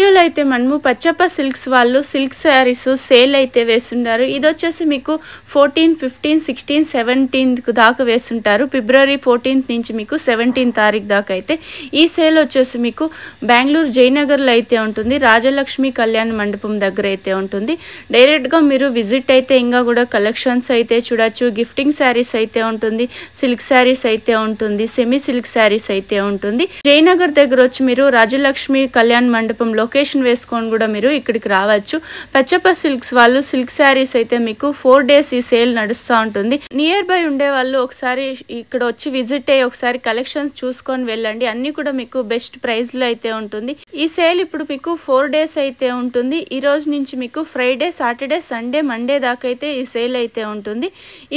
వీడియోలో అయితే మనము పచ్చప్ప సిల్క్స్ వాళ్ళు సిల్క్ శారీస్ సేల్ అయితే వేస్తున్నారు. ఇది వచ్చేసి మీకు 14, 15, 16, 17 దాకా వేస్తుంటారు. ఫిబ్రవరి 14 నుంచి మీకు 17 తారీఖు దాకా అయితే ఈ సేల్ వచ్చేసి మీకు బెంగళూరు జయనగర్లో అయితే ఉంటుంది. రాజలక్ష్మి కళ్యాణ మండపం దగ్గర అయితే ఉంటుంది. డైరెక్ట్గా మీరు విజిట్ అయితే ఇంకా కూడా కలెక్షన్స్ అయితే చూడొచ్చు. గిఫ్టింగ్ శారీస్ అయితే ఉంటుంది, సిల్క్ శారీస్ అయితే ఉంటుంది, సెమీ సిల్క్ శారీస్ అయితే ఉంటుంది. జయనగర్ దగ్గర వచ్చి మీరు రాజలక్ష్మి కళ్యాణ మండపం లొకేషన్ వేసుకొని కూడా మీరు ఇక్కడికి రావచ్చు. పచ్చప్ప సిల్క్స్ వాళ్ళు సిల్క్ శారీస్ అయితే మీకు 4 days ఈ సేల్ నడుస్తూ ఉంటుంది. నియర్ బై ఉండే వాళ్ళు ఒకసారి ఇక్కడ వచ్చి విజిట్ అయ్యి ఒకసారి కలెక్షన్స్ చూసుకొని వెళ్ళండి. అన్ని కూడా మీకు బెస్ట్ ప్రైస్ లో అయితే ఉంటుంది. ఈ సేల్ ఇప్పుడు మీకు 4 days అయితే ఉంటుంది. ఈ రోజు నుంచి మీకు ఫ్రైడే, సాటర్డే, సండే, మండే దాకా అయితే ఈ సేల్ అయితే ఉంటుంది.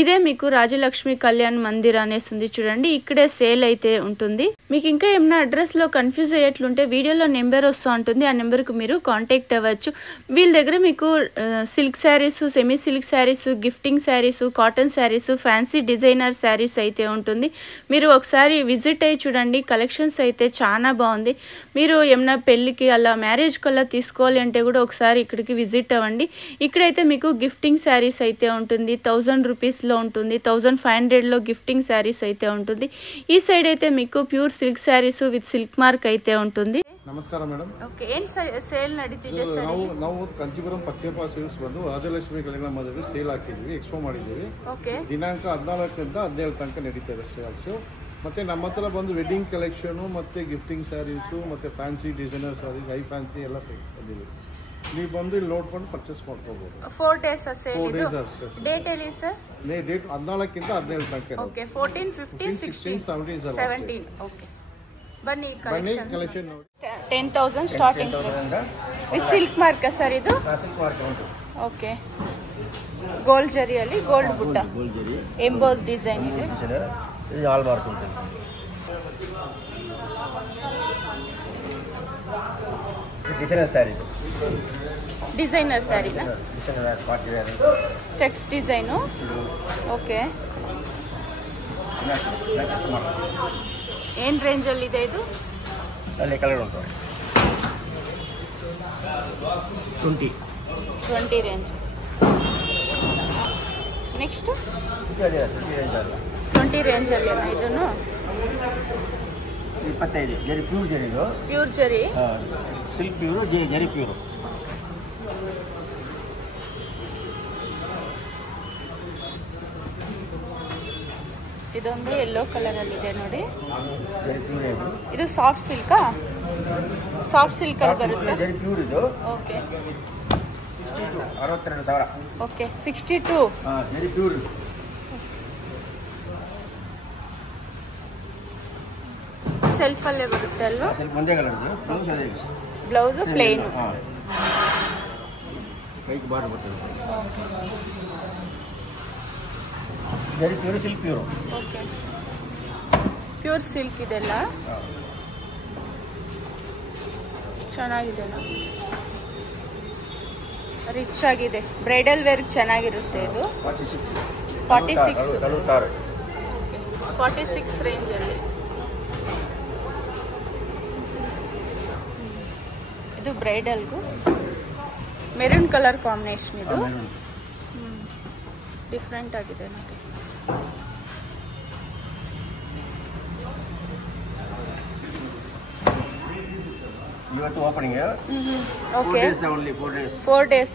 ఇదే మీకు రాజలక్ష్మి కళ్యాణ్ మందిర్ అనేసి ఉంది చూడండి, ఇక్కడే సేల్ అయితే ఉంటుంది. మీకు ఇంకా ఏమైనా అడ్రస్ లో కన్ఫ్యూజ్ అయ్యేట్లుంటే వీడియోలో నెంబర్ వస్తూ ఉంటుంది, ఆ నెంబర్కు మీరు కాంటాక్ట్ అవ్వచ్చు. వీళ్ళ దగ్గర మీకు silk saris, semi silk saris, gifting saris, cotton saris, fancy designer saris అయితే ఉంటుంది. మీరు ఒకసారి విజిట్ అయ్యి చూడండి, కలెక్షన్స్ అయితే చాలా బాగుంది. మీరు ఏమైనా పెళ్ళికి అలా మ్యారేజ్ కల్లా తీసుకోవాలి అంటే కూడా ఒకసారి ఇక్కడికి విజిట్ అవ్వండి. ఇక్కడైతే మీకు గిఫ్టింగ్ శారీస్ అయితే ఉంటుంది, 1000 రూపీస్లో ఉంటుంది, 1500లో గిఫ్టింగ్ శారీస్ అయితే ఉంటుంది. ఈ సైడ్ అయితే మీకు pure silk sarees with silk mark ಐತೆ ಉಂಟುಂದಿ. ನಮಸ್ಕಾರ ಮೇಡಮ್. ಓಕೆ, ಏನ್ ಸೇಲ್ ನಡೀತಿದೆ ಸರ್? ನಾವು ಕಂಚಿಪುರಂ ಪಚ್ಚಪ್ಪ ಸಿಲ್ಕ್ಸ್ ಬಂದು ರಾಜಲಕ್ಷ್ಮಿ ಕಲ್ಯಾಣ ಮಂದಿರದಲ್ಲಿ ಸೇಲ್ ಹಾಕಿದ್ವಿ, ಎಕ್ಸ್ಪೋ ಮಾಡಿದ್ದೀವಿ. ಓಕೆ, ದಿನಾಂಕ 14ರಿಂದ 17 ತನಕ ನಡೀತಾ ಇದೆ ಸೇಲ್ಸ್. ಮತ್ತೆ ನಮ್ಮ ಹತ್ರ ಬಂದು ವೆಡ್ಡಿಂಗ್ ಕಲೆಕ್ಷನ್ ಮತ್ತೆ ಗಿಫ್ಟಿಂಗ್ ಸ್ಯಾರೀಸ್ ಮತ್ತೆ fancy designer sarees, high fancy ಎಲ್ಲ ಬಂದಿದೆ. ನೀವು ಬಂದು ಇಲ್ಲಿ ನೋಡ್ಕೊಂಡು ಪರ್ಚೇಸ್ ಮಾಡ್ಕೋಬಹುದು. 4 days ಸೇಲ್. 4 days ಅಷ್ಟೇ. ಡೇಟ್ ಎಲ್ಲಿ ಸರ್? ಡೇಟ್ 14ರಿಂದ 17 ತನಕ. ಓಕೆ, 14, 15, 16, 17. ಓಕೆ, ಬನ್ನಿ ಕಲೆಕ್ಷನ್ ನೋಡಿ. 10,000 starting with silk mark sir ಇದು? ಸಿಲ್ಕ್ ಮಾರ್ಕ್ ಉಂಟು. ಓಕೆ, ಗೋಲ್ಡ್ ಜರಿಯಲ್ಲಿ ಗೋಲ್ಡ್ ಬುಟ್ಟ, ಎಂಬೋಸ್ ಡಿಸೈನ್ ಇದೆ. ಇದು ಆಲ್ ಮಾರ್ಕ್ ಉಂಟು. ಡಿಸೈನರ್ ಸ್ಯಾರಿ, ಡಿಸೈನರ್ ಸ್ಯಾರಿನಾ? Checks design. ಓಕೆ, ಏನು ರೇಂಜಲ್ಲಿದೆ ಇದು? ಅಲ್ಲಿ ಕಲರ್ ಉಂಟು. 20 ರೇಂಜ್. ನೆಕ್ಸ್ಟ್ 20 ರೇಂಜಲ್ಲಿ ಇದನ್ನು 25 ಜರಿ, ಪ್ಯೂರ್ ಜರಿ. ಇದು ಪ್ಯೂರ್ ಜರಿ, ಸಿಲ್ಕ್ ಪ್ಯೂರು, ಜರಿ ಪ್ಯೂರು. ಇದೊಂದು ಯೆಲ್ಲೋ ಕಲರ್ ಅಲ್ಲಿ ಇದೆ ನೋಡಿ. ಇದು ಸಾಫ್ಟ್ ಸಿಲ್ಕಾ? ಸಾಫ್ಟ್ ಸಿಲ್ಕ್ ಅಲ್ಲಿ ಬರುತ್ತೆ. ಜರಿ ಪ್ಯೂರ್ ಇದು. ಓಕೆ, 62,000. ಓಕೆ, 62. ಜರಿ ಪ್ಯೂರ್. ಸೆಲ್ಫ್ ಅಲ್ಲೇ ಬರುತ್ತೆ ಅಲ್ವಾ? ಸ್ವಲ್ಪ ಒಂದೇ ಕಲರ್ ಇದೆ. Blouse plain. ಕೈಗೆ ಬಾರ್ಡರ್ ಬರ್ತದೆ. ಜರಿ pure, silk pure. Okay, pure silk ಇದೆಲ್ಲ ಚೆನ್ನಾಗಿದೆ, ರಿಚ್ ಆಗಿದೆ, ಬ್ರೈಡಲ್ ವೇರ್ ಚೆನ್ನಾಗಿರುತ್ತೆ. ಇದು 46 ರೇಂಜಲ್ಲಿ. ಇದು ಬ್ರೈಡಲ್ಗೂ ಮೆರೂನ್ ಕಲರ್ ಕಾಂಬಿನೇಷನ್. ಇದು ಡಿಫ್ರೆಂಟ್ ಆಗಿದೆ ನೋಡಿ. ಇವತ್ತು ಓಪನಿಂಗ್. ಓಕೆ, 4 days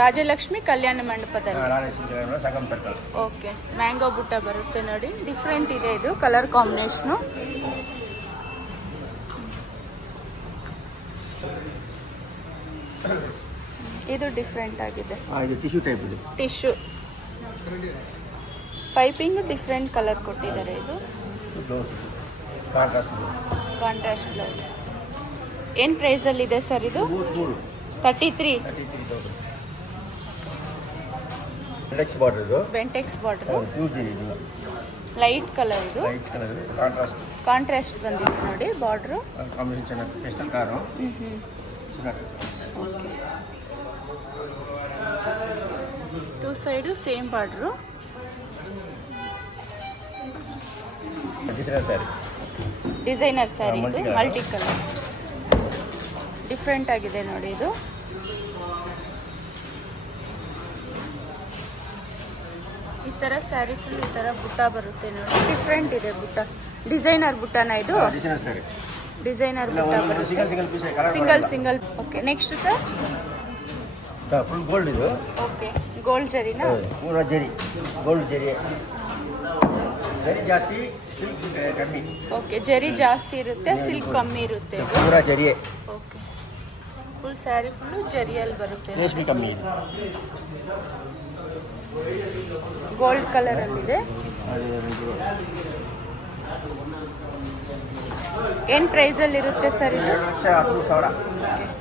ರಾಜಲಕ್ಷ್ಮಿ ಕಲ್ಯಾಣ ಮಂಟಪದಲ್ಲಿ. ಓಕೆ, ಮ್ಯಾಂಗೋ ಬುಟ್ಟ ಬರುತ್ತೆ ನೋಡಿ, ಡಿಫ್ರೆಂಟ್ ಇದೆ ಇದು ಕಲರ್ ಕಾಂಬಿನೇಷನು. ಇದು ಡಿಫ್ರೆಂಟ್ ಆಗಿದೆ, ಟಿಶ್ಯೂ ಟೈಪ್ ಇದೆ. ಟಿಶ್ಯೂ ಪೈಪಿಂಗ್ ಡಿಫ್ರೆಂಟ್ ಕಲರ್ ಕೊಟ್ಟಿದ್ದಾರೆ. ಇದು ಕಾಂಟ್ರಾಸ್ಟ್ ಬ್ಲೌಸ್. ಏನು ಪ್ರೈಸಲ್ಲಿ ಇದೆ ಸರ್ ಇದು? 33. Bentex border, light colour. ಇದು ಕಾಂಟ್ರಾಸ್ಟ್ ಬಂದಿದೆ ನೋಡಿ border. Two side same border. Designer sari ಇದು ಮಲ್ಟಿ ಕಲರ್. ಡಿಫ್ರೆಂಟ್ ಆಗಿದೆ ನೋಡಿ ಇದು. ಈ ಥರ ಸ್ಯಾರಿ ಫುಲ್ ಈ ಥರ ಬುಟ್ಟ ಬರುತ್ತೆ ನೋಡಿ. ಡಿಫ್ರೆಂಟ್ ಇದೆ ಬುಟ್ಟ. ಡಿಸೈನರ್ ಬುಟ್ಟನ ಇದು? ಡಿಸೈನರ್ ಬುಟ್ಟ ಬರುತ್ತೆ. Single. Okay, next sir? Full gold ಇದು. ಓಕೆ, ಗೋಲ್ಡ್ ಜರಿನಾ? ಪೂರ ಜರಿ, ಗೋಲ್ಡ್ ಜರಿ. ಜರಿ ಜಾಸ್ತಿ, ಸಿಲ್ಕ್ ಕಮ್ಮಿ. ಓಕೆ, ಜರಿ ಜಾಸ್ತಿ ಇರುತ್ತೆ, ಸಿಲ್ಕ್ ಕಮ್ಮಿ ಇರುತ್ತೆ. ಪೂರ ಜರಿ. ಓಕೆ, ಫುಲ್ ಸ್ಯಾರಿ ಫುಲ್ಲು ಜರಿಯಲ್ಲಿ ಬರುತ್ತೆ. ರೇಷ್ಮೆ ಕಮ್ಮಿ ಇದೆ. ಗೋಲ್ಡ್ ಕಲರ್ ಅಲ್ಲಿದೆ. ಏನು ಪ್ರೈಸ್ ಅಲ್ಲಿ ಇರುತ್ತೆ ಸರ್ ಇದು? 2,10,000.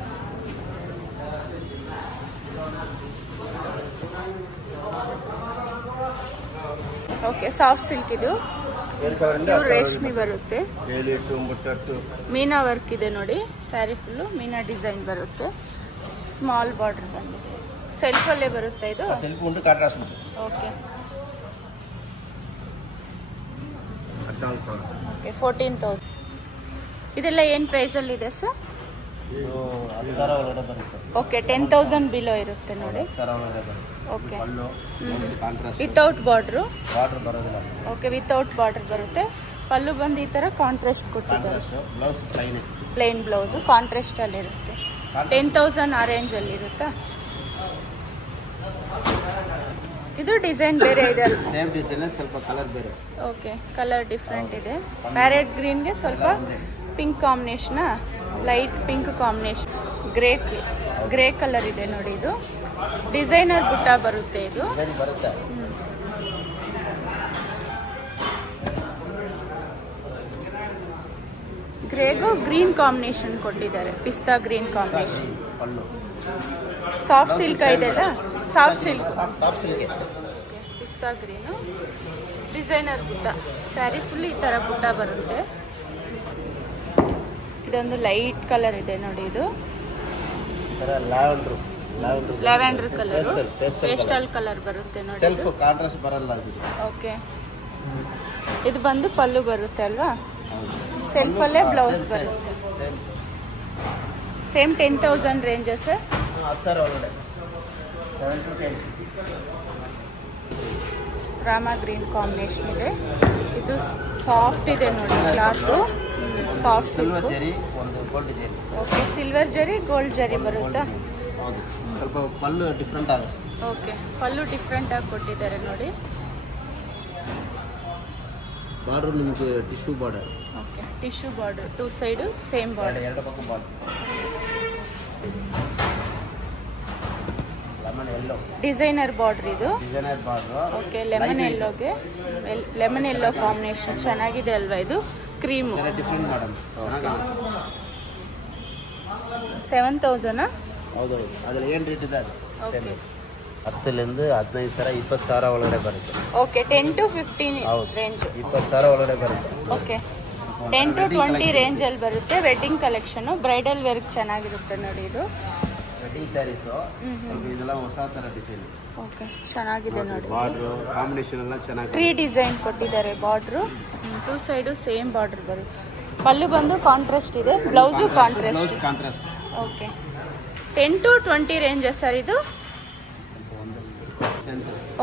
ಓಕೆ, ಸಾಫ್ಟ್ ಸಿಲ್ಕ್ ಇದು. ರೇಷ್ಮೆ ಬರುತ್ತೆ. ಮೀನಾ ವರ್ಕ್ ಇದೆ ನೋಡಿ. ಸ್ಯಾರಿ ಫುಲ್ಲು ಮೀನಾ ಡಿಸೈನ್ ಬರುತ್ತೆ. ಸ್ಮಾಲ್ ಬಾರ್ಡರ್ ಬಂದಿದೆ. ಸೆಲ್ಫ್ ಅಲ್ಲೇ ಬರುತ್ತೆ ಇದು? ಸೆಲ್ಫ್ ಉಂಟು, ಕಾಂಟ್ರಾಸ್ಟ್ ಉಂಟು. ಓಕೆ, 14,000. ಓಕೆ, 14,000. ಇದೆಲ್ಲ ಏನು ಪ್ರೈಸಲ್ಲಿ ಇದೆ ಸರ್? 10,000 ಒಳಗಡೆ ಬರುತ್ತೆ. ಓಕೆ, 10,000 ಬಿಲೋ ಇರುತ್ತೆ ನೋಡಿ. 10,000 ಒಳಗಡೆ ಬರುತ್ತೆ. Okay, contrast without border? Border ಬರೋದಿಲ್ಲ. ಓಕೆ, ವಿತೌಟ್ ಬಾರ್ಡರ್ ಬರುತ್ತೆ. ಪಲ್ಲು ಬಂದು ಈ ಥರ ಕಾಂಟ್ರಾಸ್ಟ್ ಕೊಟ್ಟಿದ್ದಾರೆ. ಬ್ಲೌಸ್ ಪ್ಲೇನ್ ಬ್ಲೌಸು ಕಾಂಟ್ರಾಸ್ಟಲ್ಲಿ ಇರುತ್ತೆ. 10,000 ಆ ರೇಂಜಲ್ಲಿ ಇರುತ್ತಾ? ಇದು ಡಿಸೈನ್ ಬೇರೆ ಇದೆ ಅಲ್ವಾ? ಸೇಮ್ ಡಿಸೈನ್, ಸ್ವಲ್ಪ ಕಲರ್ ಬೇರೆ. ಓಕೆ, ಕಲರ್ ಡಿಫ್ರೆಂಟ್ ಇದೆ. ಪ್ಯಾರೆಟ್ ಗ್ರೀನ್ಗೆ ಸ್ವಲ್ಪ pink combination, light pink combination, grey colour ಇದೆ ನೋಡಿ. ಇದು ಡಿಸೈನರ್ ಬುಟ್ಟ ಬರುತ್ತೆ ಇದು. ಬರುತ್ತೆ. ಗ್ರೇಗೂ ಗ್ರೀನ್ ಕಾಂಬಿನೇಷನ್ ಕೊಟ್ಟಿದ್ದಾರೆ. ಪಿಸ್ತಾ ಗ್ರೀನ್ ಕಾಂಬಿನೇಷನ್. ಪಲ್ಲು ಸಾಫ್ಟ್ ಸಿಲ್ಕ್ ಇದೆಲ್ಲ? Soft silk. ಪಿಸ್ತಾ ಗ್ರೀನು, ಡಿಸೈನರ್ ಬುಟ್ಟ. ಸ್ಯಾರಿ ಫುಲ್ ಈ ಥರ ಬುಟ್ಟ ಬರುತ್ತೆ. ಇದೊಂದು ಲೈಟ್ ಕಲರ್ ಇದೆ ನೋಡಿ. ಇದು ಲ್ಯಾವೆಂಡರ್ ಕಲರ್, ಪೇಸ್ಟಲ್ ಕಲರ್ ಬರುತ್ತೆ ನೋಡಿ. ಸೆಲ್ಫ್ ಕಾಂಟ್ರಾಸ್ಟ್ ಬರಲ್ಲ ಅದು. ಓಕೆ, ಇದು ಬಂದು ಪಲ್ಲು ಬರುತ್ತೆ ಅಲ್ವಾ? ಸೆಲ್ಫ್ ಅಲ್ಲೇ ಬ್ಲೌಸ್ ಬರುತ್ತೆ. Same 10,000 ranges sir? 10,000 ಒಳಗಡೆ 7 to 10. ರಾಮಾ ಗ್ರೀನ್ ಕಾಂಬಿನೇಷನ್ ಇದೆ. ಇದು ಸಾಫ್ಟ್ ಇದೆ ನೋಡಿ ಕ್ಲಾತು. ಸಾಫ್ಟ್ ಸಿಲ್ವರ್ ಜರಿ, ಒಂದು ಗೋಲ್ಡ್ ಜರಿ. ಓಕೆ, ಸಿಲ್ವರ್ ಜರಿ, ಗೋಲ್ಡ್ ಜರಿ ಬರುತ್ತಾ? ಹೌದು, ಸ್ವಲ್ಪ ಪಲ್ಲು ಡಿಫ್ರೆಂಟ್ ಆಗುತ್ತೆ. ಓಕೆ, ಪಲ್ಲು ಡಿಫ್ರೆಂಟ್ ಆಗಿ ಕೊಟ್ಟಿದ್ದಾರೆ ನೋಡಿ. ಬಾರ್ಡರ್ ನಿಮಗೆ tissue border. Okay, tissue border, 2 side same border. ಎರಡು ಪಕ್ಕ border. Lemon yellow designer border ಇದು. Designer border. Okay, lemon yellow combination ಚೆನ್ನಾಗಿದೆ ಅಲ್ವಾ? ಇದು ಕ್ರೀಮು. ಡಿಫ್ರೆಂಟ್ ಮಾಡಲ್. 7,000? ಹೌದು, ಅದ್ರಲ್ಲಿ ಏನು ರೇಟ್ ಇದೆ ಅದು? ಓಕೆ, 10,000 15,000 20,000 ಒಳಗಡೆ ಬರುತ್ತೆ. Okay, 10 to 15 range. 20,000 ಒಳಗಡೆ ಬರುತ್ತೆ. ಓಕೆ, 10 to 20 ರೇಂಜಲ್ಲಿ ಬರುತ್ತೆ. ವೆಡ್ಡಿಂಗ್ ಕಲೆಕ್ಷನು, ಬ್ರೈಡಲ್ ವೇರ್ಗೆ ಚೆನ್ನಾಗಿರುತ್ತೆ ನೋಡಿ. ಇದು ವೆಡ್ಡಿಂಗ್ ಸ್ಯಾರೀಸು. ಇದೆಲ್ಲ ಹೊಸ ಥರ ಡಿಸೈನ್. ಓಕೆ, ಚೆನ್ನಾಗಿದೆ ನೋಡಿ. ಬಾರ್ಡ್ರು ಕಾಂಬಿನೇಷನ್ ಎಲ್ಲ ಚೆನ್ನಾಗಿ. ಟ್ರೀ ಡಿಸೈನ್ ಕೊಟ್ಟಿದ್ದಾರೆ ಬಾರ್ಡ್ರು. 2 ಸೈಡು ಸೇಮ್ ಬಾರ್ಡರ್ ಬರುತ್ತೆ. ಪಲ್ಲು ಬಂದು ಕಾಂಟ್ರಾಸ್ಟ್ ಇದೆ, blouse contrast. Okay, 10 to 20 ranges sir ಇದು?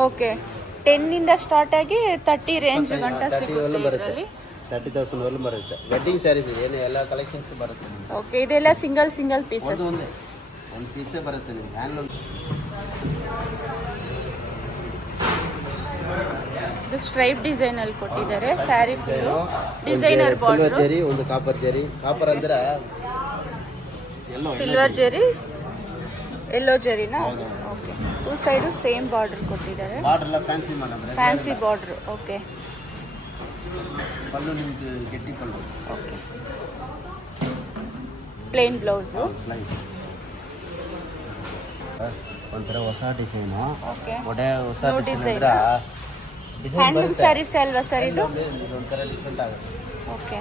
ಓಕೆ, 10 ಸ್ಟಾರ್ಟ್ ಆಗಿ 30 ರೇಂಜ್ ಗಂಟ ಸಿಗುತ್ತೆ. 30,000 ಬರುತ್ತೆ. ವೆಡ್ಡಿಂಗ್ ಸ್ಯಾರೀಸ್ ಏನು ಎಲ್ಲ ಕಲೆಕ್ಷನ್ಸ್ ಬರುತ್ತೆ. ಓಕೆ, ಇದೆಲ್ಲ ಸಿಂಗಲ್ ಪೀಸಸ್. ಒಂದು ಪೀಸೇ ಬರುತ್ತೆ ನಿಮ್ಗೆ. ಹ್ಯಾಂಡ್ಲೂಮ್. ಇದು ಸ್ಟ್ರೈಪ್ ಡಿಸೈನ್ ಅಲ್ಲಿ ಕೊಟ್ಟಿದ್ದಾರೆ. Saree full designer border. Silver ಜರಿ, ಒಂದು ಕಾಪರ್ ಜರಿ. ಕಾಪರ್ ಅಂದ್ರೆ ಸಿಲ್ವರ್ ಜರಿ, ಎಲ್ಲೋ ಜರಿನಾ? ಓಕೆ, 2 ಸೈಡು ಸೇಮ್ ಬಾರ್ಡರ್ ಕೊಟ್ಟಿದ್ದಾರೆ. ಬಾರ್ಡರ್ ಎಲ್ಲ ಫ್ಯಾನ್ಸಿ ಮಾಡೋದು. Fancy border. ಓಕೆ, ಪಲ್ಲು ನಿಮ್ಗೆ ಗೆಟ್ಟಿ ಪಲ್ಲು. Okay, plain blouse. ಒಂಥರ ಹೊಸ ಡಿಸೈನು. ಓಕೆ, ಹೊಸ ಡಿಸೈನ್ ಅಂದ್ರೆ ಹ್ಯಾಂಡ್ಲೂಮ್ ಸ್ಯಾರೀಸ್ ಅಲ್ವಾ ಸರ್ ಇದು? ಒಂಥರ ಡಿಫ್ರೆಂಟ್ ಆಗುತ್ತೆ. ಓಕೆ,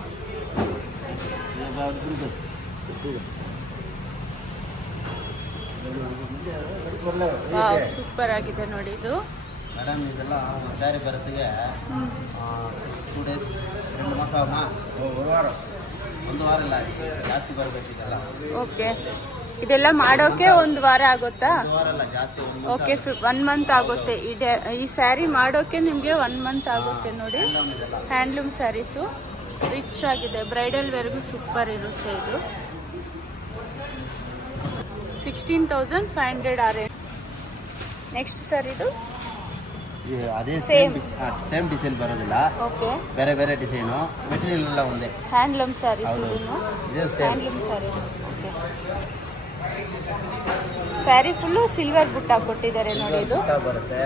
ಸೂಪರ್ ಆಗಿದೆ ನೋಡಿ ಇದು. ಮೇಡಮ್, ಇದೆಲ್ಲ ಸ್ಯಾರಿ ಬರೋತ್ತಿಗೆ 2 days 2 ಮಾಸ ಒಂದು ವಾರ ಒಂದು ವಾರ ಇಲ್ಲ ಜಾಸ್ತಿ ಬರಬೇಕಿಲ್ಲ. ಓಕೆ, ಇದೆಲ್ಲ ಮಾಡೋಕೆ ಒಂದು ವಾರ ಆಗುತ್ತಾ? ಒಂದು ವಾರ ಅಲ್ಲ ಜಾಸ್ತಿ. ಓಕೆ, 1 ಮಂತ್ ಆಗುತ್ತೆ. ಈ ಸ್ಯಾರಿ ಮಾಡೋಕೆ ನಿಮಗೆ 1 ಮಂತ್ ಆಗುತ್ತೆ ನೋಡಿ. ಹ್ಯಾಂಡ್ಲೂಮ್ ಸ್ಯಾರೀಸು ರಿಚ್ ಆಗಿದೆ, ಬ್ರೈಡಲ್ ವೇರ್ಗೂ ಸೂಪರ್ ಇರುತ್ತೆ. ಇದು 16,500 ಆರೇಂಜ್. ನೆಕ್ಸ್ಟ್ ಸರ್ ಇದು ಅದೇ ಸೇಮ್ ಡಿಸೈನ್ ಬರೋದಿಲ್ಲ. ಓಕೆ, ಬೇರೆ ಬೇರೆ ಡಿಸೈನು, ಮೆಟೀರಿಯಲ್ ಎಲ್ಲ ಒಂದೇ. ಹ್ಯಾಂಡ್ಲೂಮ್ ಸ್ಯಾರೀಸ್ ಇದನ್ನು. ಇದೇ same handloom sarees. Okay, saree full silver ಬುಟ್ಟ ಕೊಟ್ಟಿದ್ದಾರೆ ನೋಡಿ. ಇದು ಬರುತ್ತೆ.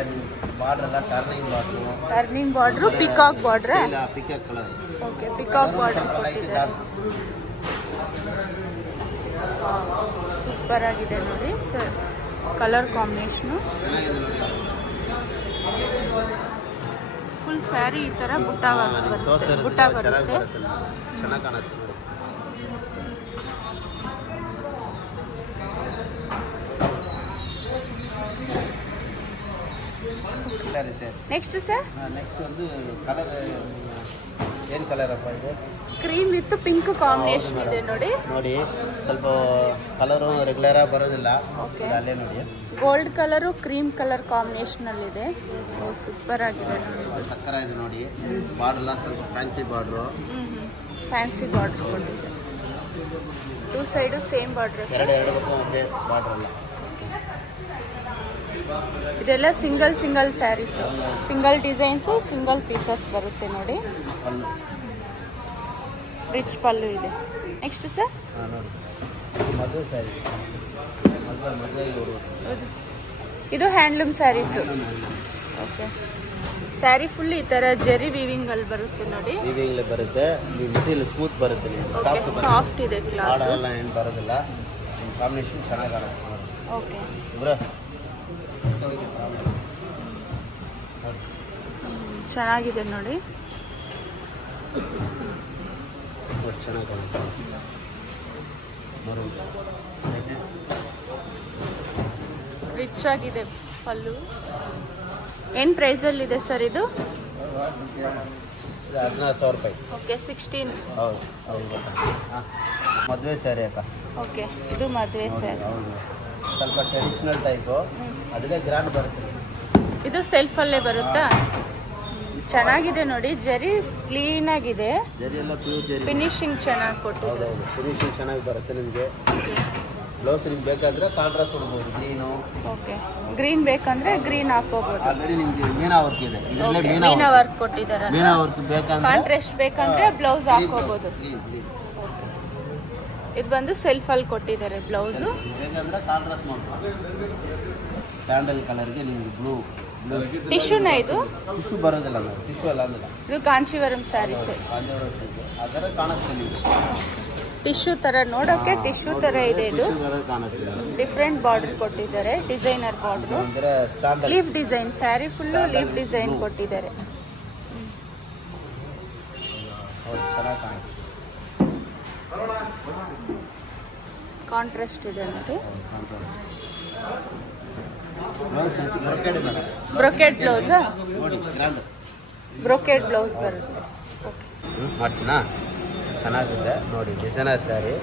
ಬಾರ್ಡರ್ ಎಲ್ಲ ಟರ್ನಿಂಗ್ ಬಾರ್ಡ್ರು, ಪಿಕಾಕ್ ಬಾರ್ಡ್ರಾ? Peacock colour. Okay, peacock border ಕೊಟ್ಟಿದ್ದಾರೆ. ಸೂಪರ್ ಆಗಿದೆ ನೋಡಿ sir, colour combination. Full saree ಈ ತರ ಬುಟ್ಟ ಬರುತ್ತೆ. ಚೆನ್ನಾಗಿ ಕಾಣುತ್ತೆ. ನೆಕ್ಸ್ಟ್ ಸರ್, ನೆಕ್ಸ್ಟ್ ಒಂದು ಕಲರ್ ಏನು ಕಲರ್ ಅಪ್ಪ ಇದು? ಕ್ರೀಮ್ ವಿತ್ ಪಿಂಕ್ ಕಾಂಬಿನೇಷನ್ ಇದೆ ನೋಡಿ. ನೋಡಿ ಸ್ವಲ್ಪ ಕಲರು ರೆಗ್ಯುಲರ್ ಆಗಿ ಬರೋದಿಲ್ಲ. ಅಲ್ಲೇ ನೋಡಿ, gold colour cream colour combination ಅಲ್ಲಿ ಇದೆ. ಸೂಪರ್ ಆಗಿದೆ ನೋಡಿ. ಸಕ್ಕರ ಇದೆ ನೋಡಿ. ಬಾರ್ಡರ್ ಎಲ್ಲ ಸ್ವಲ್ಪ ಫ್ಯಾನ್ಸಿ ಬಾರ್ಡ್ರು. ಫ್ಯಾನ್ಸಿ ಬಾರ್ಡರ್ ಕೊಟ್ಟಿದೆ. 2 ಸೈಡು ಸೇಮ್ ಬಾರ್ಡರ್. ಎರಡು ಒಂದೇ ಬಾರ್ಡರ್ ಅಲ್ಲ. ಇದೆಲ್ಲ single sarees, single designs, single pieces ಬರುತ್ತೆ ನೋಡಿ. ರಿಚ್ ಪಲ್ಲು ಇದೆ. ನೆಕ್ಸ್ಟ್ ಸರ್, ಮದುವೆ ಸ್ಯಾರಿ. ಇದು handloom sarees. Okay, saree full ಈ ತರ ಜೆರಿ ವೀವಿಂಗ್ ಅಲ್ಲಿ ಬರುತ್ತೆ ನೋಡಿ. ವೀವಿಂಗ್ ಬರುತ್ತೆ. ಮೆಟೀರಿಯಲ್ ಸ್ಮೂತ್ ಬರುತ್ತೆ, ಸಾಫ್ಟ್ ಇದೆ ಕ್ಲಾತ್. ಎಲ್ಲ ಏನು ಬರೋದಿಲ್ಲ. ಕಾಂಬಿನೇಷನ್ ಚೆನ್ನಾಗಿ ಕಾಣುತ್ತೆ. ಓಕೆ, ಚೆನ್ನಾಗಿದೆ ನೋಡಿ. ಚೆನ್ನಾಗಿ ಕಾಣುತ್ತೆ. ರಿಚ್ ಆಗಿದೆ ಪಲ್ಲು. ಏನು ಪ್ರೈಸಲ್ಲಿ ಇದೆ ಸರ್ ಇದು? 16,000 ರೂಪಾಯಿ. ಓಕೆ, 16. ಹೌದು. ಮದುವೆ ಸ್ಯಾರಿ ಅಕ್ಕ. ಓಕೆ, ಇದು ಮದುವೆ ಸ್ಯಾರಿ. ಹೌದು, ಸ್ವಲ್ಪ ಟ್ರೆಡಿಷನಲ್ ಟೈಪು. ಅದಕ್ಕೆ ಗ್ರ್ಯಾಂಡ್ ಬರುತ್ತೆ. ಇದು ಸೆಲ್ಫಲ್ಲೇ ಬರುತ್ತಾ? ಚೆನ್ನಾಗಿದೆ ನೋಡಿ. ಜರಿ ಕ್ಲೀನ್ ಆಗಿದೆ. ಜರಿ ಎಲ್ಲ ಪ್ಯೂರ್ ಜರಿ. ಫಿನಿಶಿಂಗ್ ಚೆನ್ನಾಗಿ ಕೊಟ್ಟಿದೆ. ಹೌದು, ಫಿನಿಶಿಂಗ್ ಚೆನ್ನಾಗಿ ಬರುತ್ತೆ ನಿಮಗೆ. ಬ್ಲೌಸ್ ನಿಮ್ಗೆ ಬೇಕಾದ್ರೆ ಕಾಂಟ್ರಾಸ್ಟ್ ಕೊಡ್ಬೋದು. ಗ್ರೀನು. ಓಕೆ, ಗ್ರೀನ್ ಬೇಕಂದ್ರೆ ಗ್ರೀನ್ ಹಾಕೋಬಹುದು. ಆಲ್ರೆಡಿ ನಿಮ್ಗೆ ಮೀನಾ ವರ್ಕ್ ಇದೆ. ಇದರಲ್ಲೇ ಮೀನಾ ವರ್ಕ್ ಕೊಟ್ಟಿದ್ದಾರೆ. ಮೀನಾ ವರ್ಕ್ ಬೇಕಂದ್ರೆ ಕಾಂಟ್ರಾಸ್ಟ್ ಬೇಕಂದ್ರೆ ಬ್ಲೌಸ್ ಹಾಕೋಬಹುದು. ಇದು ಬಂದು ಸೆಲ್ಫ್ ಅಲ್ಲಿ ಕೊಟ್ಟಿದ್ದಾರೆ ಬ್ಲೌಸ್. ಬೇಕಂದ್ರೆ ಕಾಂಟ್ರಾಸ್ಟ್ ಮಾಡ್ಬೋದು. ಸ್ಯಾಂಡಲ್ ಕಲರ್ಗೆ ನಿಮ್ಗೆ ಬ್ಲೂ. ಟಿಶ್ಯೂನ ಇದು? ಟಿಶ್ಯೂ ಬರೋದಿಲ್ಲ ಮೇಡಮ್. ಟಿಶ್ಯೂ ಅಲ್ಲ ಅಂದ್ರೆ ಇದು ಕಾಂಚೀವರಂ ಸ್ಯಾರೀಸ್. ಅದರ ಕಾಣಿಸ್ತಿಲ್ಲ. ಟಿಶ್ಯೂ ತರ ನೋಡೋಕೆ ಟಿಶ್ಯೂ ತರ ಇದೆ. ಇದು ಡಿಫ್ರೆಂಟ್ ಬಾರ್ಡರ್ ಕೊಟ್ಟಿದ್ದಾರೆ, designer border. Leaf design, sari full leaf design ಕೊಟ್ಟಿದ್ದಾರೆ. ಕಾಂಟ್ರಾಸ್ಟ್ ಇದೆ ನೋಡಿ. Brocade blouse. ಬ್ರೊಕೆಟ್ ಬ್ಲೌಸ್ ಬರುತ್ತೆ. ಮಾಡ್ತೀನಾ? ಚೆನ್ನಾಗಿದೆ ನೋಡಿ. ಡಿಸೈನರ್ ಸ್ಯಾರಿ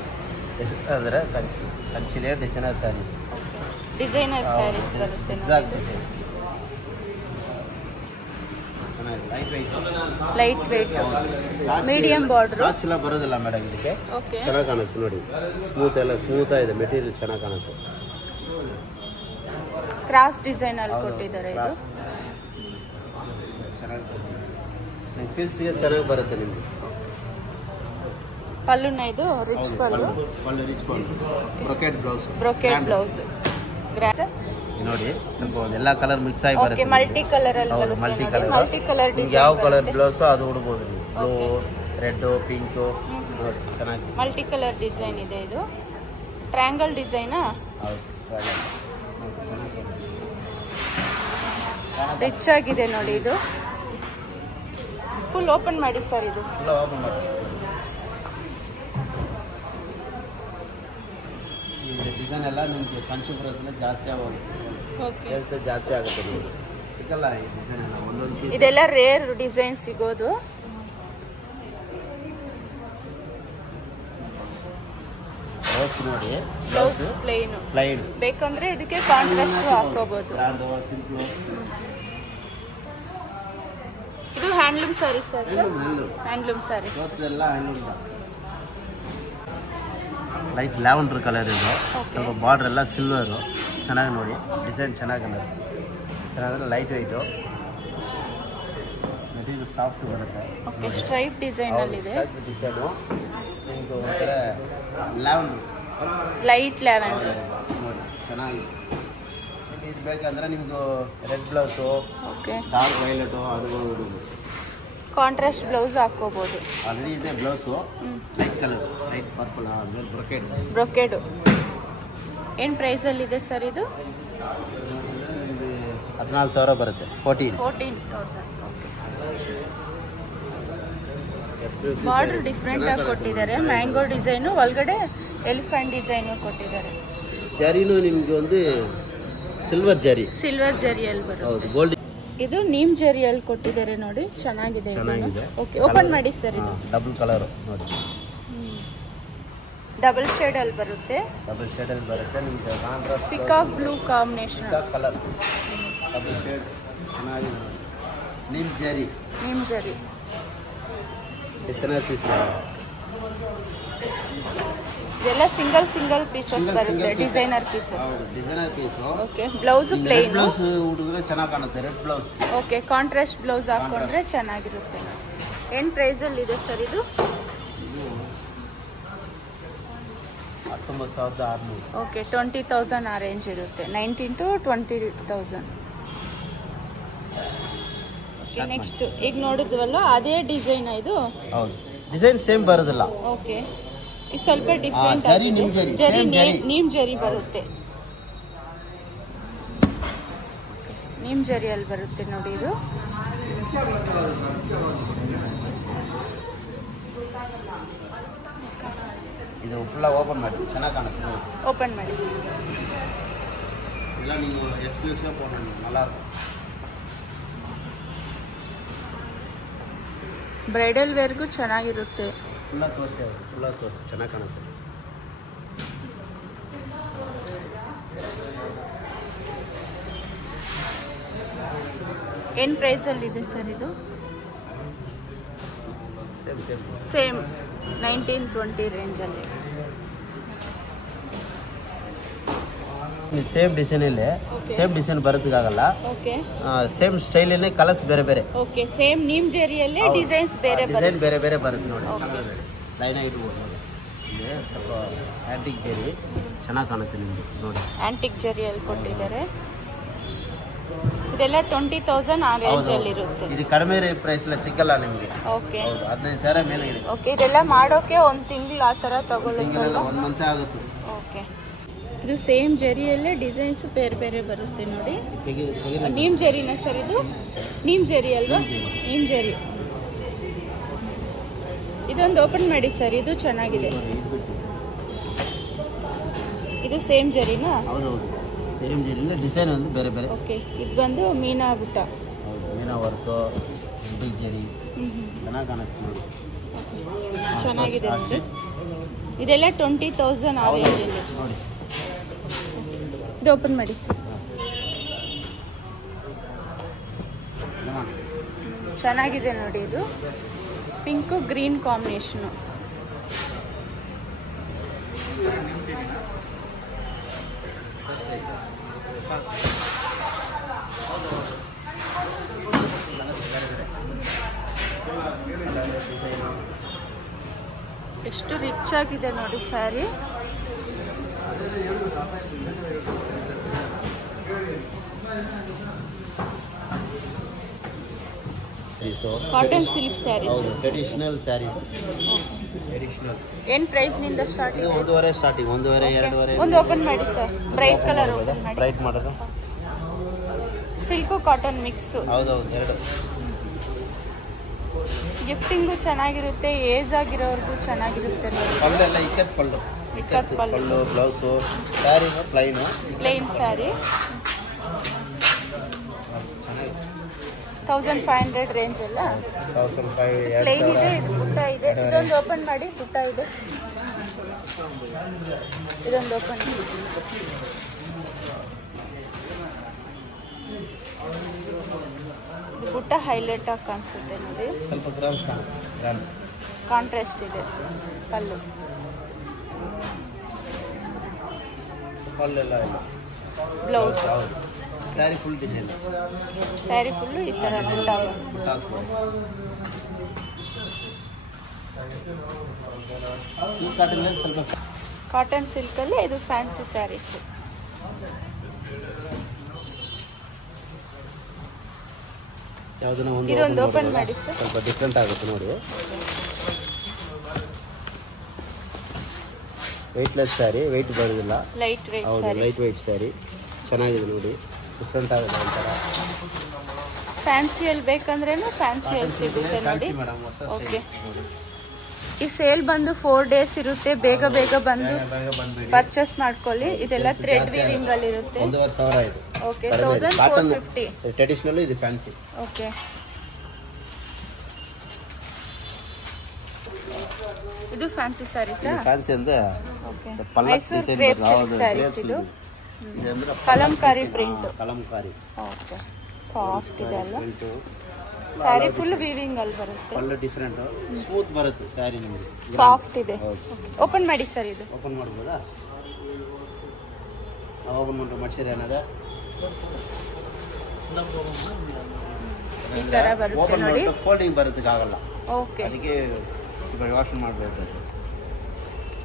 ಅಂದರೆ ಕಂಚಿಲೇ ಡಿಸೈನರ್ ಸ್ಯಾರಿ. ಡಿಸೈನರ್ ಸ್ಯಾರೀಸ್ ಬರುತ್ತೆ. Light weight, medium border. ಎಲ್ಲ ಬರೋದಿಲ್ಲ ಮೇಡಮ್ ಇದಕ್ಕೆ. ಚೆನ್ನಾಗಿ ಕಾಣುತ್ತೆ ನೋಡಿ. ಸ್ಮೂತ್ ಇದೆ. ಮೆಟೀರಿಯಲ್ ಚೆನ್ನಾಗಿ ಕಾಣುತ್ತೆ. ಕ್ರಾಸ್ ಡಿಸೈನ್ ಅಲ್ಲಿ ಕೊಟ್ಟಿದ್ದಾರೆ. ಇದು ಚೆನ್ನಾಗಿ ಫೀಲ್ಸ್ಗೆ ಚೆನ್ನಾಗಿ ಬರುತ್ತೆ ನಿಮಗೆ. ಪಲ್ಲುನ ಇದು ರಿಚ್ ಪಲ್ಲು. ರಿಚ್ ಪಲ್ಲು. Brocade blouse. ಬ್ರೊಕೆಟ್ ಬ್ಲೌಸ್ ನೋಡಿ. ಸ್ವಲ್ಪ ಎಲ್ಲ ಕಲರ್ ಮಿಕ್ಸ್ ಆಗಿ ಬರುತ್ತೆ. ಮಲ್ಟಿ ಕಲರ್ ಅಲ್ಲಿ ಬರುತ್ತೆ. Multi colour. Multi colour design. ಯಾವ ಕಲರ್ ಬ್ಲೌಸ್ ಅದು ಉಡಬಹುದು. ಬ್ಲೂ, ರೆಡ್, ಪಿಂಕ್ ನೋಡಿ ಚೆನ್ನಾಗಿ. ಮಲ್ಟಿ ಕಲರ್ ಡಿಸೈನ್ ಇದೆ. ಇದು ಟ್ರಯಾಂಗಲ್ ಡಿಸೈನಾ? ಹೌದು, ರಿಚ್ ಆಗಿದೆ ನೋಡಿ. ಇದು ಫುಲ್ ಓಪನ್ ಮಾಡಿ ಸರ್. ಇದು ಫುಲ್ ಓಪನ್ ಮಾಡಿ. ಈ ಡಿಸೈನ್ ಎಲ್ಲ ನಿಮಗೆ ಕಾಂಚೀಪುರದಲ್ಲಿ ಜಾಸ್ತಿ ಆಗುತ್ತೆ. ಸೇಲ್ಸ್ ಜಾಸ್ತಿ ಆಗುತ್ತೆ. ನಿಮಗೆ ಸಿಗಲ್ಲ ಈ ಡಿಸೈನ್ ಎಲ್ಲ. ಒಂದೊಂದು ಇದೆಲ್ಲ ರೇರ್ ಡಿಸೈನ್ ಸಿಗೋದು. ನೋಡಿ, ಬ್ಲೌಸ್ ಪ್ಲೈನ್ ಬೇಕಂದ್ರೆ ಇದಕ್ಕೆ ಕಾಂಟ್ರಾಸ್ಟ್ ಹಾಕೋಬಹುದು. ಸಿಂಪಲ್. ಇದು handloom sarees sir. Handloom sarees ಎಲ್ಲ ಹ್ಯಾಂಡ್ಲೂಮ್. ಲೈಟ್ ಲ್ಯಾವೆಂಡರ್ ಕಲರ್ ಇದು. ಸ್ವಲ್ಪ ಬಾರ್ಡರ್ ಎಲ್ಲ ಸಿಲ್ವರು. ಚೆನ್ನಾಗಿ ನೋಡಿ, ಡಿಸೈನ್ ಚೆನ್ನಾಗಿದೆ. ಚೆನ್ನಾಗಿ ಲೈಟ್ ವೆಯ್ಟು, ಮೆಟೀರಿಯಲ್ ಸಾಫ್ಟ್ ಬರುತ್ತೆ. ಓಕೆ, ಸ್ಟ್ರೈಪ್ ಡಿಸೈನ್ ಅಲ್ಲಿ ಇದೆ. ಡಿಸೈನು ನಿಮಗೆ ಒಂಥರ ಲ್ಯಾವೆಂಡರ್, ಲೈಟ್ ಲ್ಯಾವೆಂಡರ್ ನೋಡಿ ಚೆನ್ನಾಗಿದೆ. ಇದು ಬೇಕಂದ್ರೆ ನಿಮ್ಗೆ red blouse, okay, dark violet ಅದು ಕಾಂಟ್ರಾಸ್ಟ್ ಬ್ಲೌಸ್ ಹಾಕೋಬಹುದು. ಆಲ್ರೆಡಿ ಇದೆ blouse, light colour, light purple, brocade. ಏನು ಪ್ರೈಸಲ್ಲಿ ಇದೆ ಸರ್ ಇದು? 14,000 ಬರುತ್ತೆ. 14,000. ಬಾರ್ಡರ್ ಡಿಫ್ರೆಂಟ್ ಆಗಿ ಕೊಟ್ಟಿದ್ದಾರೆ. ಮ್ಯಾಂಗೋ ಡಿಸೈನು, ಒಳಗಡೆ ಎಲಿಫೆಂಟ್ ಡಿಸೈನು ಕೊಟ್ಟಿದ್ದಾರೆ. ಜರಿನೂ ನಿಮಗೆ ಒಂದು ಸಿಲ್ವರ್ ಜರಿಯಲ್ಲಿ ಬರುತ್ತೆ. ಹೌದು, ಗೋಲ್ಡ್. ಇದು ನೀಮ್ ಜರಿಯಲ್ಲಿ ಕೊಟ್ಟಿದ್ದಾರೆ ನೋಡಿ, ಚೆನ್ನಾಗಿದೆ. ಓಕೆ, ಓಪನ್ ಮಾಡಿ ಸರ್. ಇದು ಡಬಲ್ ಕಲರ್ ನೋಡಿ, ಡಬಲ್ ಶೇಡ್ ಅಲ್ಲಿ ಬರುತ್ತೆ. ನಿಮಗೆ contrast peacock blue combination colour, double shade ಚೆನ್ನಾಗಿದೆ. ನೀಮ್ ಜರಿ ಡಿಸೈನರ್ ಪೀಸ್. ಇದೆಲ್ಲ ಸಿಂಗಲ್ ಪೀಸಸ್ ಬರುತ್ತೆ, designer pieces. Designer piece. Okay, blouse plain. Blouse ಹುಡುಗರೆ ಚೆನ್ನಾಗಿ ಕಾಣುತ್ತೆ, red blouse. Okay, contrast blouse ಹಾಕೊಂಡ್ರೆ ಚೆನ್ನಾಗಿರುತ್ತೆ. ಏನು ಪ್ರೈಸಲ್ಲಿ ಇದೆ ಸರ್ ಇದು? 19,600. ಓಕೆ, 20,000 ಆ ರೇಂಜ್ ಇರುತ್ತೆ. 19 to 20,000. ಓಕೆ, ನೆಕ್ಸ್ಟ್ ಈಗ ನೋಡಿದ್ವಲ್ಲ ಅದೇ ಡಿಸೈನ್ ಇದು? ಹೌದು, ಡಿಸೈನ್ ಸೇಮ್ ಬರೋದಿಲ್ಲ. ಓಕೆ, ಇದು ಸ್ವಲ್ಪ ಡಿಫ್ರೆಂಟ್ ಆಗಿದೆ. ನೀಮ್ ಜರಿ ಬರುತ್ತೆ. ನೀಮ್ ಜರಿಯಲ್ಲಿ ಬರುತ್ತೆ ನೋಡಿ. ಇದು ಫುಲ್ಲ ಓಪನ್ ಮಾಡಿ, ಚೆನ್ನಾಗಿ ಕಾಣುತ್ತೆ. ಓಪನ್ ಮಾಡಿ. ಇಲ್ಲ ನೀವು ಎಕ್ಸ್ಕ್ಲೂಸಿವ್ போடணும், நல்லா இருக்கும். ಬ್ರೈಡಲ್ ವೇರ್ಗೂ ಚೆನ್ನಾಗಿರುತ್ತೆ. ಫುಲ್ಲ ತೋರಿಸಿ ಚೆನ್ನಾಗಿ ಕಾಣುತ್ತೆ. ಏನು ಪ್ರೈಸಲ್ಲಿ ಇದೆ ಸರ್ ಇದು? ಸೇಮ್ 19-20 ರೇಂಜಲ್ಲಿ. ಸೇಮ್ ಡಿಸೈನಲ್ಲಿ ಸೇಮ್ ಡಿಸೈನ್ ಬರೋದಕ್ಕಾಗಲ್ಲ. ಓಕೆ, ಸೇಮ್ ಸ್ಟೈಲಲ್ಲಿ ಕಲರ್ಸ್ ಬೇರೆ. ಓಕೆ, ಸೇಮ್ ನೀಮ್ ಜರಿಯಲ್ಲೇ ಡಿಸೈನ್ಸ್ ಬೇರೆ ಬರುತ್ತೆ ನೋಡಿ. ಲೈನ್ ಇಟ್ಬೋದು. ಇದೆ ಸ್ವಲ್ಪ ಆ್ಯಂಟಿಕ್ ಜರಿ ಚೆನ್ನಾಗಿ ಕಾಣುತ್ತೆ ನಿಮಗೆ ನೋಡಿ. ಆ್ಯಂಟಿಕ್ ಜರಿಯಲ್ಲಿ ಕೊಟ್ಟಿದ್ದಾರೆ. ಇದೆಲ್ಲ 20,000 ಆ ರೇಂಜಲ್ಲಿ ಇರುತ್ತೆ. ಇದು ಕಡಿಮೆ ಪ್ರೈಸಲ್ಲಿ ಸಿಗಲ್ಲ ನಿಮಗೆ. ಓಕೆ, 15,000 ಮೇಲೆ ಇದೆ. ಓಕೆ, ಇದೆಲ್ಲ ಮಾಡೋಕೆ ಒಂದು ತಿಂಗಳು ಆ ಥರ ತಗೊಳ್ಳುತ್ತೆ. 1 ಮಂತ್ ಆಗುತ್ತೆ. ಓಕೆ, ಇದು ಸೇಮ್ ಜರಿಯಲ್ಲೇ ಡಿಸೈನ್ಸ್ ಬೇರೆ ಬರುತ್ತೆ ನೋಡಿ. ನೀಮ್ ಜರಿನ ಸರ್ ಇದು? ನೀಮ್ ಜರಿ ಅಲ್ವಾ? ನೀಮ್ ಜರಿ. ಇದೊಂದು ಓಪನ್ ಮಾಡಿ ಸರ್, ಇದು ಚೆನ್ನಾಗಿದೆ. ಇದು ಸೇಮ್ ಜರಿನಾ? ಹೌದು, ಸೇಮ್ ಜರಿನ ಡಿಸೈನ್ ಒಂದು ಬೇರೆ. ಓಕೆ, ಇದು ಬಂದು ಮೀನಾ ಬುಟ್ಟ. ಮೀನಾ ವರ್ಕು, ಬಿಗ್ ಜರಿ ಚೆನ್ನಾಗಿ ಕಾಣುತ್ತೆ ನೋಡಿ. ಚೆನ್ನಾಗಿದೆ. ಇದೆಲ್ಲ 20,000 ಆ ರೇಂಜಲ್ಲಿ ನೋಡಿ. ಇದು ಓಪನ್ ಮಾಡಿ ಸರ್. ಚೆನ್ನಾಗಿದೆ ನೋಡಿ. ಇದು ಪಿಂಕು ಗ್ರೀನ್ ಕಾಂಬಿನೇಷನು. ಎಷ್ಟು ರಿಚ್ ಆಗಿದೆ ನೋಡಿ ಸ್ಯಾರಿ. Cotton silk saris. ಹೌದು, ಟ್ರೆಡಿಷನಲ್ ಸ್ಯಾರೀಸ್. ಏನು ಪ್ರೈಸ್ ನಿಂದ ಸ್ಟಾರ್ಟ್? 1.5 ಸ್ಟಾರ್ಟಿಂಗ್, 1.5, 2.5. ಒಂದು ಓಪನ್ ಮಾಡಿ ಸರ್. ಬ್ರೈಟ್ ಕಲರ್ ಓಪನ್ ಮಾಡಿ. ಬ್ರೈಟ್ ಮಾಡೋದು. Silk cotton mix. ಹೌದು, 2. ಗಿಫ್ಟಿಂಗು ಚೆನ್ನಾಗಿರುತ್ತೆ, ಏಜ್ ಆಗಿರೋರ್ಗೂ ಚೆನ್ನಾಗಿರುತ್ತೆ ನೋಡಿ. ಪಲ್ಲೆಲ್ಲ ಇಕ್ಕತ್ ಪಲ್ಲು, ಬ್ಲೌಸು, ಸ್ಯಾರಿನೂ ಪ್ಲೈನ್ ಸ್ಯಾರಿ. 1500 ರೇಂಜ್ ಅಲ್ಲ? 1500. ಪ್ಲೈನ್ ಇದೆ, ಇದು ಪುಟ್ಟ ಇದೆ. ಇದೊಂದು ಓಪನ್ ಮಾಡಿ, ಪುಟ್ಟ ಇದೆ. ಇದೊಂದು ಓಪನ್ ಪುಟ್ಟ ಹೈಲೈಟ್ ಆಗಿ ಕಾಣಿಸುತ್ತೆ ನೋಡಿ. ಸ್ವಲ್ಪ ಗ್ರಾಮ್ಸ್ ಕಾಂಟ್ರಾಸ್ಟ್ ಇದೆ ಪಲ್ಲು. ಪಲ್ಲೆಲ್ಲ ಇಲ್ಲ. Blouse sari full design. Sari full ಈ ಥರ ಬುಟ್ಟಾಸ್ ಸ್ವಲ್ಪ ಕಾಟನ್ ಸಿಲ್ಕಲ್ಲಿ ಇದು ಫ್ಯಾನ್ಸಿ ಸ್ಯಾರೀಸ್. ಇದೊಂದು ಓಪನ್ ಮಾಡಿ ಸರ್. ಸ್ವಲ್ಪ ಡಿಫ್ರೆಂಟ್ ಆಗುತ್ತೆ ನೋಡಿ. ವೆಯ್ಟ್ಲೆಸ್ ಸ್ಯಾರಿ, ವೆಯ್ಟ್ ಬರೋದಿಲ್ಲ. ಲೈಟ್ ವೆಯ್ಟ್ ಹೌದು, ಲೈಟ್ ವೆಯ್ಟ್ ಸ್ಯಾರಿ ಚೆನ್ನಾಗಿದೆ ನೋಡಿ. ಡಿಫ್ರೆಂಟ್ ಆಗುತ್ತೆ ಒಂಥರ. ಫ್ಯಾನ್ಸಿಯಲ್ಲಿ ಬೇಕಂದ್ರೇನು ಫ್ಯಾನ್ಸಿಯಲ್ಲಿ ಸಿಗುತ್ತೆ ನೋಡಿ. ಓಕೆ, ಈ ಸೇಲ್ ಬಂದು 4 days ಇರುತ್ತೆ. ಬೇಗ ಬೇಗ ಬಂದು ಪರ್ಚೇಸ್ ಮಾಡ್ಕೊಳ್ಳಿ. ಇದೆಲ್ಲ ಥ್ರೆಡ್ ವೀವಿಂಗ್ ಅಲ್ಲಿ ಇರುತ್ತೆ. 1,500 ಇದು. ಓಕೆ, 1450. ಟ್ರೆಡಿಷನಲ್, ಇದು ಫ್ಯಾನ್ಸಿ. ಓಕೆ, ಇದು ಫ್ಯಾನ್ಸಿ ಸ್ಯಾರೀಸ್. ಫ್ಯಾನ್ಸಿ ಅಂದ್ರೆ okay, Mysore crepe silk sarees. ಇದು Kalamkari print. Kalamkari. Okay, soft ಇದೆ ಅಲ್ಲ. ಸ್ಯಾರಿ ಫುಲ್ ವೀವಿಂಗ್ ಅಲ್ಲಿ ಬರುತ್ತೆ. ಒಳ್ಳೆ ಡಿಫರೆಂಟ್ ಸ್ಮೂತ್ ಬರುತ್ತೆ ಸ್ಯಾರಿ ನಿಮಗೆ. ಸಾಫ್ಟ್ ಇದೆ. ಓಪನ್ ಮಾಡಿ ಸರ್. ಇದು ಓಪನ್ ಮಾಡ್ಬೋದಾ? ಓಪನ್ ಮಾಡ್ಸಿರಿ ಅನ್ನೋದ ಈ ತರ ಬರುತ್ತೆ ನೋಡಿ. ಫೋಲ್ಡಿಂಗ್ ಬರುತ್ತೆ ಆಗಲ್ಲ. ಓಕೆ, ಅದಕ್ಕೆ ವಾಶ್ ಮಾಡಬೇಕು.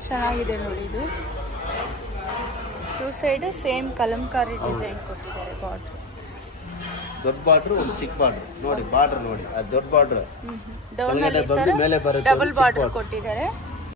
ಚೆನ್ನಾಗಿದೆ ನೋಡಿ. ಇದು 2 ಸೈಡ್ ಸೇಮ್ ಕಲಂಕಾರಿ ಡಿಸೈನ್ ಕೊಟ್ಟಿದ್ದಾರೆ. ಬಾರ್ಡರ್ ದೊಡ್ಡ ಬಾರ್ಡರ್, ಒಂದು ಚಿಕ್ಕ ಬಾರ್ಡರ್ ನೋಡಿ. ಬಾರ್ಡರ್ ನೋಡಿ, ಅದು ದೊಡ್ಡ ಬಾರ್ಡರ್ ಡೌನ್ ಅಲ್ಲಿ ಮೇಲೆ ಬರುತ್ತೆ. ಡಬಲ್ ಬಾರ್ಡರ್ ಕೊಟ್ಟಿದ್ದಾರೆ.